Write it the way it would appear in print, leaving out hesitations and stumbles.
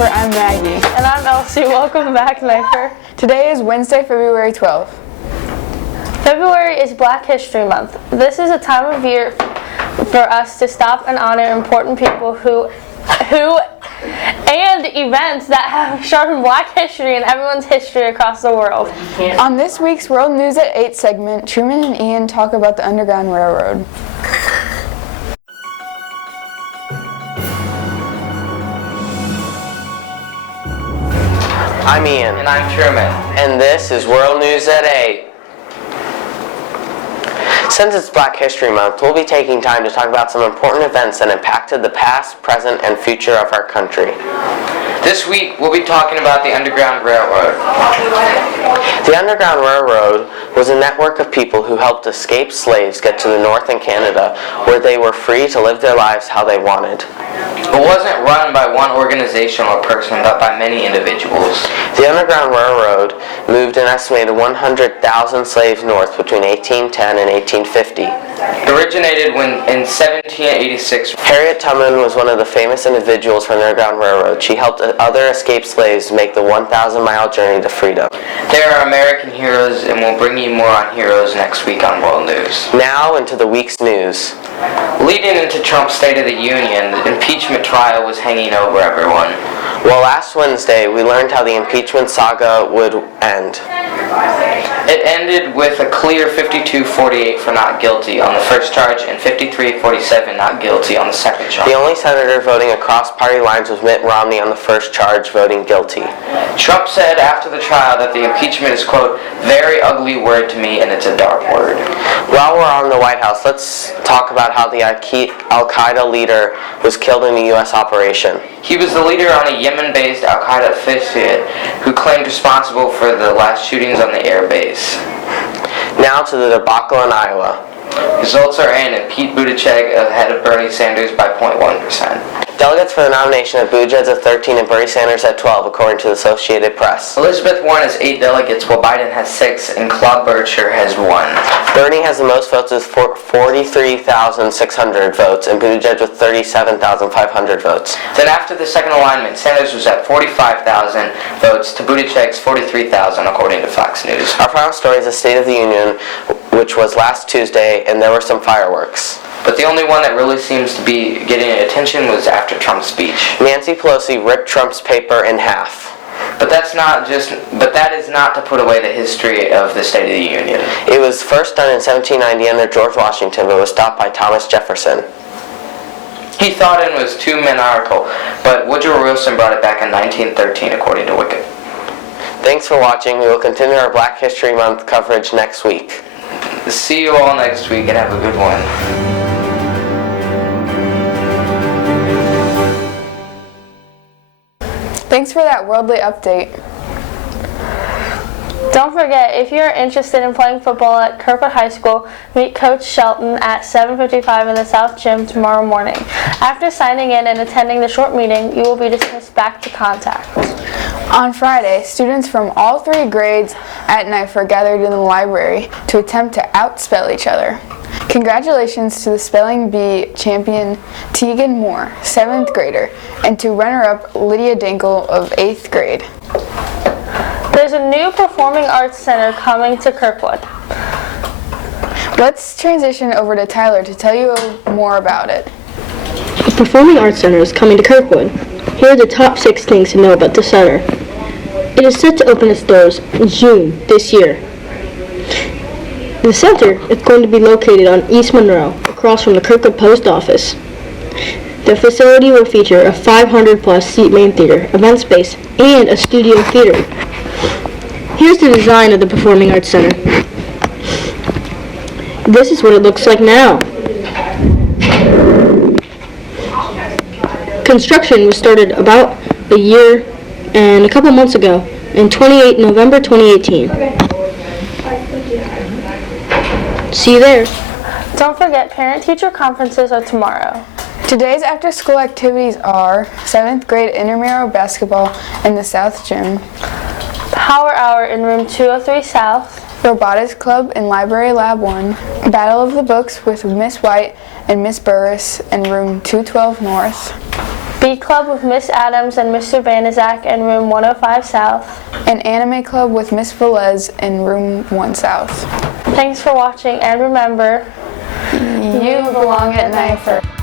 Nipher. I'm Maggie. And I'm Elsie. Welcome back, Nipher. Today is Wednesday, February 12th. February is Black History Month. This is a time of year for us to stop and honor important people who and events that have sharpened Black history and everyone's history across the world. On this week's World News at 8 segment, Truman and Ian talk about the Underground Railroad. I'm Ian. And I'm Truman. And this is World News at 8. Since it's Black History Month, we'll be taking time to talk about some important events that impacted the past, present, and future of our country. This week, we'll be talking about the Underground Railroad. The Underground Railroad was a network of people who helped escaped slaves get to the North and Canada, where they were free to live their lives how they wanted. It wasn't run by one organization or person, but by many individuals. The Underground Railroad moved an estimated 100,000 slaves north between 1810 and 1850. It originated in 1786. Harriet Tubman was one of the famous individuals from the Underground Railroad. She helped other escaped slaves make the 1,000-mile journey to freedom. They are American heroes, and we'll bring you more on heroes next week on World News. Now into the week's news. Leading into Trump's State of the Union, the impeachment trial was hanging over everyone. Well, last Wednesday, we learned how the impeachment saga would end. It ended with a clear 52-48 for not guilty on the first charge and 53-47 not guilty on the second charge. The only senator voting across party lines was Mitt Romney on the first charge, voting guilty. Trump said after the trial that the impeachment is, quote, very ugly word to me and it's a dark word. While we're on the White House, let's talk about how the Al-Qaeda leader was killed in a U.S. operation. He was the leader on a Yemen-based Al-Qaeda affiliate who claimed responsible for the last shootings on the air base. Now to the debacle in Iowa. Results are in, and Pete Buttigieg ahead of Bernie Sanders by 0.1%. Delegates for the nomination of Buttigieg at 13 and Bernie Sanders at 12, according to the Associated Press. Elizabeth Warren has 8 delegates, while Biden has 6, and Claude Berkshire has 1. Bernie has the most votes with 43,600 votes, and Buttigieg with 37,500 votes. Then after the second alignment, Sanders was at 45,000 votes to Buttigieg's 43,000, according to Fox News. Our final story is the State of the Union, which was last Tuesday, and there were some fireworks. But the only one that really seems to be getting attention was after Trump's speech. Nancy Pelosi ripped Trump's paper in half. But that is not to put away the history of the State of the Union. It was first done in 1790 under George Washington, but was stopped by Thomas Jefferson. He thought it was too monarchical, but Woodrow Wilson brought it back in 1913, according to Wicked. Thanks for watching. We will continue our Black History Month coverage next week. See you all next week and have a good one. Thanks for that worldly update. Don't forget, if you're interested in playing football at Kirkwood High School, meet Coach Shelton at 7:55 in the South Gym tomorrow morning. After signing in and attending the short meeting, you will be dismissed back to contact. On Friday, students from all 3 grades at Nipher gathered in the library to attempt to outspell each other. Congratulations to the Spelling Bee champion Tegan Moore, 7th grader, and to runner-up Lydia Dinkle of 8th grade. There's a new Performing Arts Center coming to Kirkwood. Let's transition over to Tyler to tell you more about it. The Performing Arts Center is coming to Kirkwood. Here are the top 6 things to know about the center. It is set to open its doors in June this year. The center is going to be located on East Monroe, across from the Kirkwood Post Office. The facility will feature a 500-plus seat main theater, event space, and a studio theater. Here's the design of the Performing Arts Center. This is what it looks like now. Construction was started about a year and a couple months ago, in November 2018. See you there. Don't forget, parent-teacher conferences are tomorrow. Today's after-school activities are 7th grade intramural basketball in the South Gym, Power Hour in room 203 South, Robotics Club in Library Lab 1, Battle of the Books with Miss White and Miss Burris in room 212 North, Bee Club with Miss Adams and Mr. Banizak in room 105 South. An anime club with Miss Velez in room 1 South. Thanks for watching, and remember, You belong at Nipher.